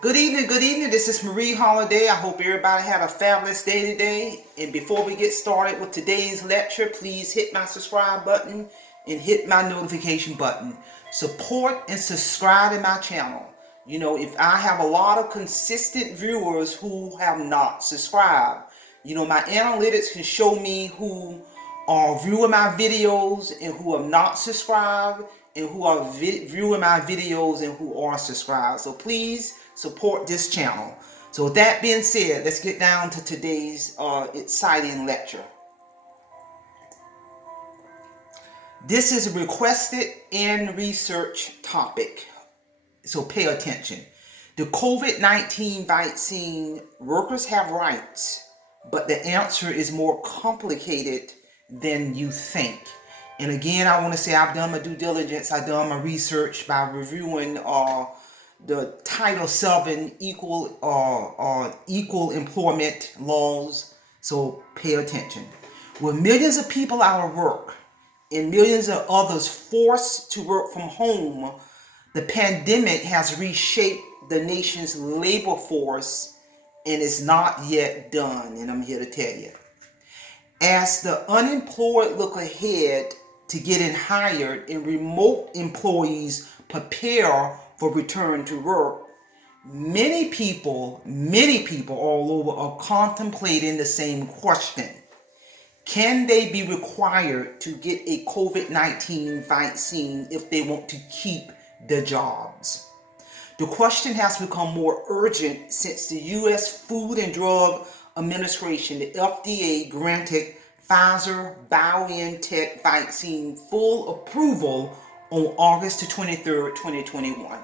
Good evening, good evening. This is Marie Holiday. I hope everybody had a fabulous day today. And before we get started with today's lecture, please hit my subscribe button and hit my notification button. Support and subscribe to my channel. If I have a lot of consistent viewers who have not subscribed, my analytics can show me who are viewing my videos and who have not subscribed and who are viewing my videos and who are subscribed. So please support this channel. So with that being said, let's get down to today's exciting lecture. This is a requested and research topic, so pay attention. The COVID-19 vaccine, workers have rights, but the answer is more complicated than you think. And again, I want to say I've done my due diligence. I've done my research by reviewing the Title VII equal employment laws. So pay attention. With millions of people out of work and millions of others forced to work from home, the pandemic has reshaped the nation's labor force and is not yet done. And I'm here to tell you. As the unemployed look ahead to getting hired and remote employees prepare for return to work, many people all over are contemplating the same question. Can they be required to get a COVID-19 vaccine if they want to keep their jobs? The question has become more urgent since the U.S. Food and Drug Administration, the FDA, granted Pfizer-BioNTech vaccine full approval on August 23rd, 2021.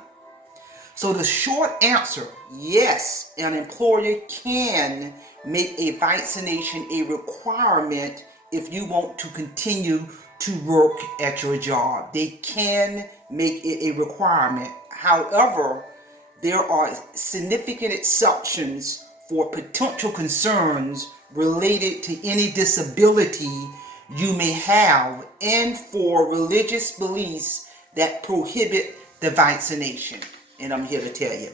So the short answer, yes, an employer can make a vaccination a requirement if you want to continue to work at your job. They can make it a requirement. However, there are significant exceptions for potential concerns related to any disability you may have and for religious beliefs that prohibit the vaccination. And I'm here to tell you.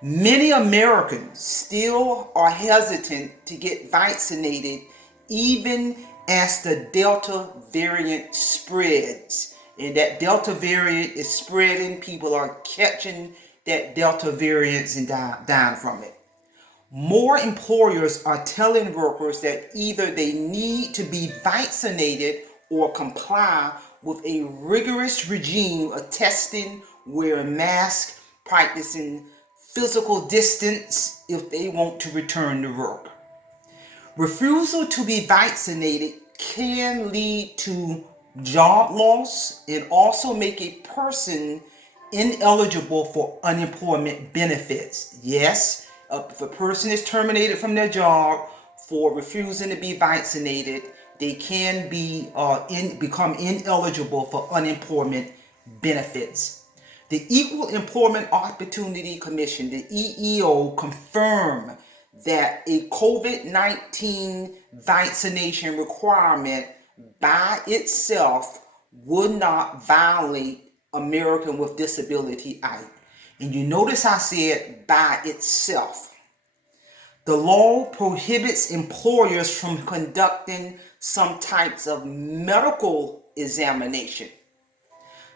Many Americans still are hesitant to get vaccinated even as the Delta variant spreads. And that Delta variant is spreading. People are catching that Delta variant and dying from it. More employers are telling workers that either they need to be vaccinated or comply with a rigorous regime of testing, wearing masks, practicing physical distance if they want to return to work. Refusal to be vaccinated can lead to job loss and also make a person ineligible for unemployment benefits. Yes, if a person is terminated from their job for refusing to be vaccinated, they can become ineligible for unemployment benefits. The Equal Employment Opportunity Commission, the EEO, confirmed that a COVID-19 vaccination requirement by itself would not violate American with Disability Act. And you notice I said by itself. The law prohibits employers from conducting some types of medical examination.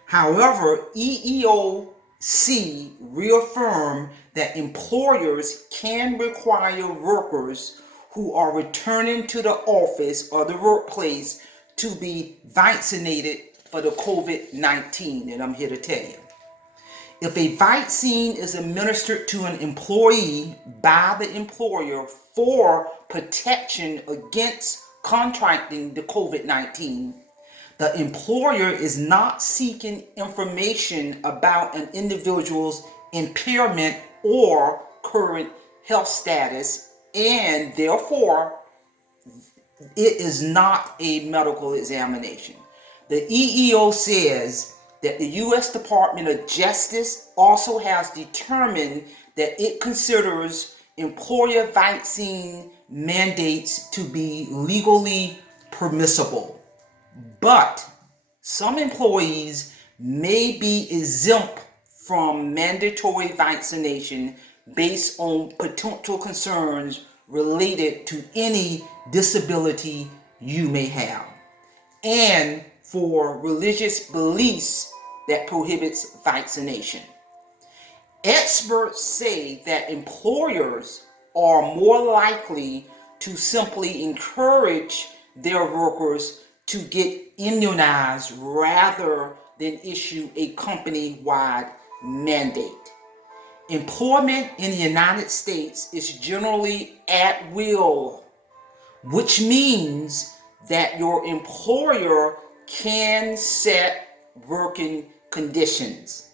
However, EEOC reaffirmed that employers can require workers who are returning to the office or the workplace to be vaccinated for the COVID-19. And I'm here to tell you. If a vaccine is administered to an employee by the employer for protection against contracting the COVID-19, the employer is not seeking information about an individual's impairment or current health status, and therefore it is not a medical examination. The EEO says that the U.S. Department of Justice also has determined that it considers employer vaccine mandates to be legally permissible. But some employees may be exempt from mandatory vaccination based on potential concerns related to any disability you may have, and for religious beliefs that prohibits vaccination. Experts say that employers are more likely to simply encourage their workers to get immunized rather than issue a company-wide mandate. Employment in the United States is generally at will, which means that your employer can set working conditions.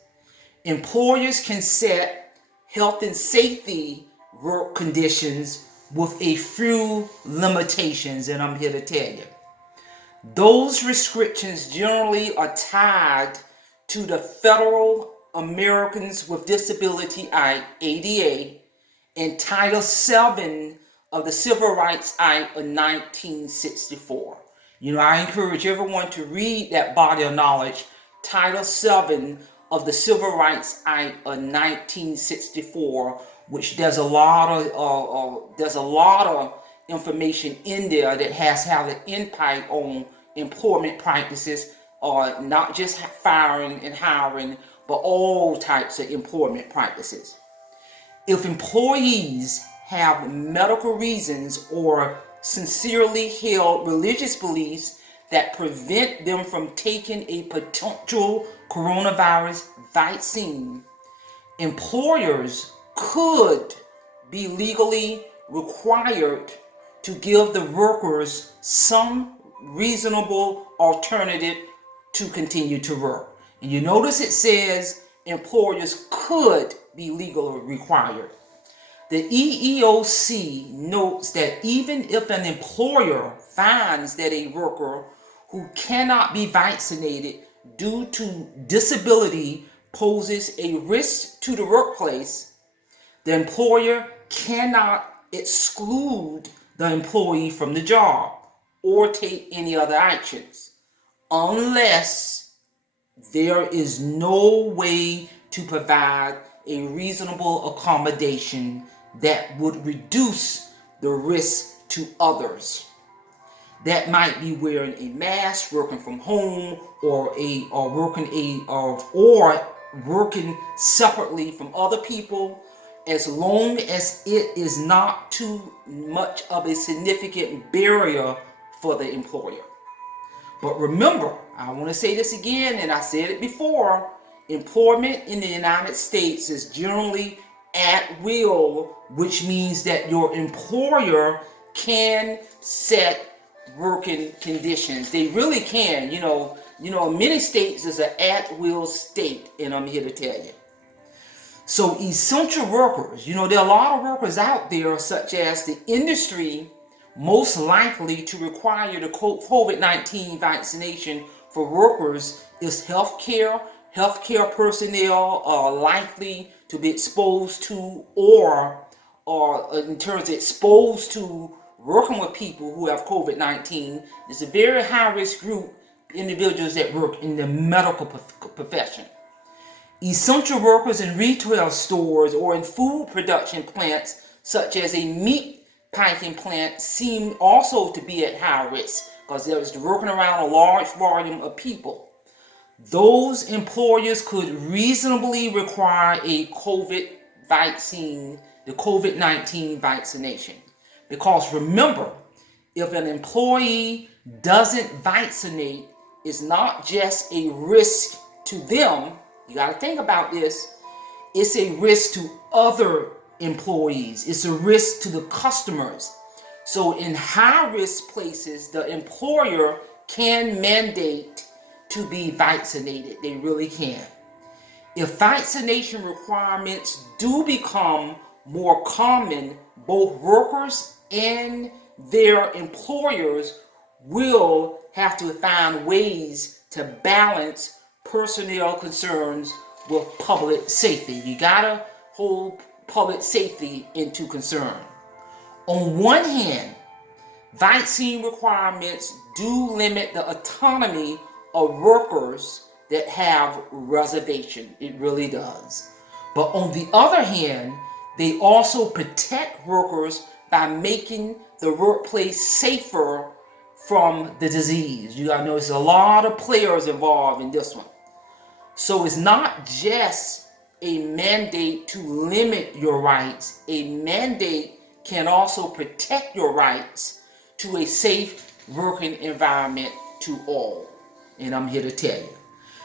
Employers can set health and safety work conditions with a few limitations, and I'm here to tell you. Those restrictions generally are tied to the Federal Americans with Disability Act, ADA, and Title VII of the Civil Rights Act of 1964. I encourage everyone to read that body of knowledge, Title VII of the Civil Rights Act of 1964, which there's a lot of information in there that has had an impact on employment practices, not just firing and hiring, but all types of employment practices. If employees have medical reasons or sincerely held religious beliefs that prevent them from taking a potential coronavirus vaccine, employers could be legally required to give the workers some reasonable alternative to continue to work. And you notice it says employers could be legally required. The EEOC notes that even if an employer finds that a worker who cannot be vaccinated due to disability poses a risk to the workplace, the employer cannot exclude the employee from the job or take any other actions unless there is no way to provide a reasonable accommodation that would reduce the risk to others. That might be wearing a mask, working from home, or working separately from other people, as long as it is not too much of a significant barrier for the employer. But remember, I want to say this again, and I said it before, employment in the United States is generally at will, which means that your employer can set working conditions. They really can. Many states is an at-will state, and I'm here to tell you. So essential workers, there are a lot of workers out there, such as the industry most likely to require the COVID-19 vaccination for workers is healthcare. Healthcare personnel are likely to be exposed to or in terms of exposed to working with people who have COVID-19. It's a very high-risk group, individuals that work in the medical profession. Essential workers in retail stores or in food production plants, such as a meat packing plant, seem also to be at high risk because they're working around a large volume of people. Those employers could reasonably require a COVID vaccine, the COVID-19 vaccination. Because remember, if an employee doesn't vaccinate, it's not just a risk to them. You got to think about this. It's a risk to other employees. It's a risk to the customers. So in high-risk places, the employer can mandate to be vaccinated. They really can. If vaccination requirements do become more common, both workers and their employers will have to find ways to balance personnel concerns with public safety. You gotta hold public safety into concern. On one hand, vaccine requirements do limit the autonomy of workers that have reservation. It really does. But on the other hand, They also protect workers by making the workplace safer from the disease. You gotta know there's a lot of players involved in this one. So it's not just a mandate to limit your rights. A mandate can also protect your rights to a safe working environment to all. And I'm here to tell you.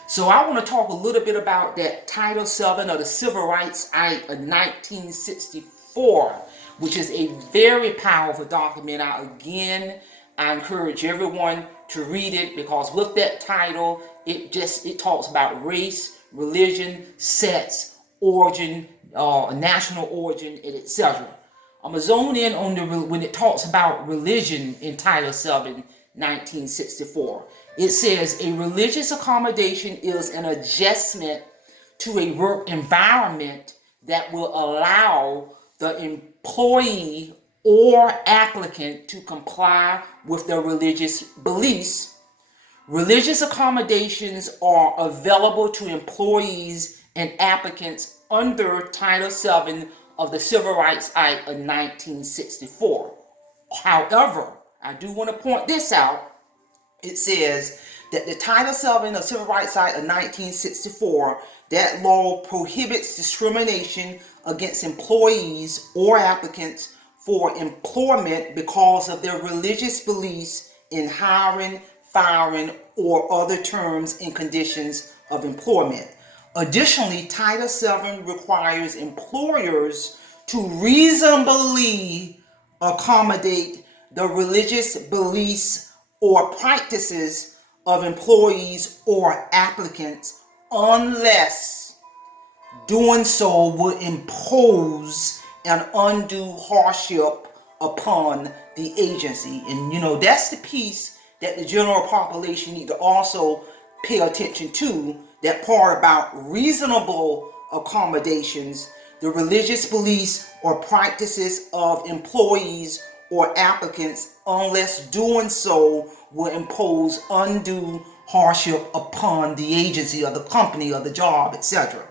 So I want to talk a little bit about that Title VII of the Civil Rights Act of 1964, which is a very powerful document. I encourage everyone to read it, because with that title, it talks about race, religion, sex, origin, national origin, and etc. I'm gonna zone in on when it talks about religion in Title VII, 1964. It says a religious accommodation is an adjustment to a work environment that will allow the employee or applicant to comply with their religious beliefs. Religious accommodations are available to employees and applicants under Title VII of the Civil Rights Act of 1964. However, I do want to point this out. It says that the Title VII of Civil Rights Act of 1964, that law prohibits discrimination against employees or applicants for employment because of their religious beliefs in hiring, firing, or other terms and conditions of employment. Additionally, Title VII requires employers to reasonably accommodate the religious beliefs or practices of employees or applicants unless doing so would impose an undue hardship upon the agency. And that's the piece that the general population need to also pay attention to, that part about reasonable accommodations, the religious beliefs or practices of employees or applicants, unless doing so will impose undue hardship upon the agency or the company or the job, etc.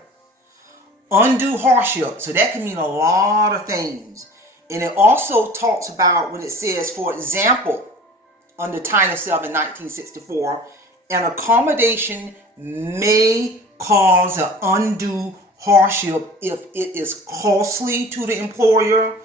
Undue hardship, so that can mean a lot of things. And it also talks about when it says, for example, under Title VII 1964, an accommodation may cause an undue hardship if it is costly to the employer,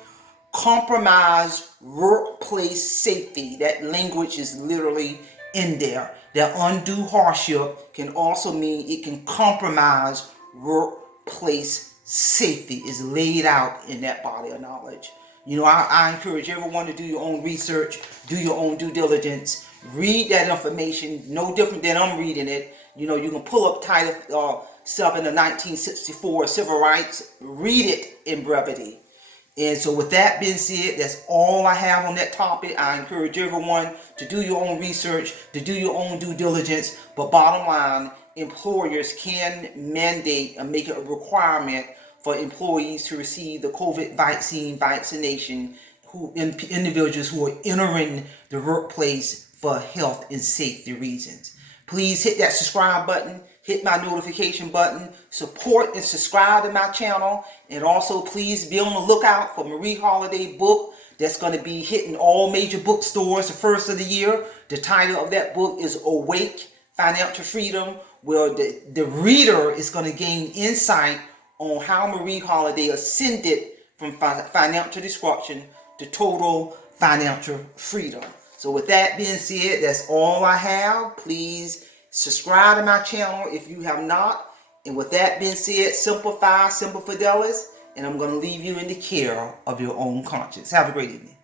compromise workplace safety. That language is literally in there. That undue hardship can also mean it can compromise workplace safety. Is laid out in that body of knowledge. I encourage everyone to do your own research, do your own due diligence, read that information, no different than I'm reading it. You can pull up Title VII of 1964 Civil Rights, read it in brevity. And so with that being said, that's all I have on that topic. I encourage everyone to do your own research, to do your own due diligence. But bottom line, employers can mandate and make it a requirement for employees to receive the COVID vaccination, individuals who are entering the workplace for health and safety reasons. Please hit that subscribe button, hit my notification button, support and subscribe to my channel, and also please be on the lookout for Marie Holiday book that's going to be hitting all major bookstores the first of the year. The title of that book is Awake, Financial Freedom, where the reader is going to gain insight on how Marie Holiday ascended from financial destruction to total financial freedom. So with that being said, that's all I have. Please subscribe to my channel if you have not. And with that being said, simplify, simple fidelis, and I'm going to leave you in the care of your own conscience. Have a great evening.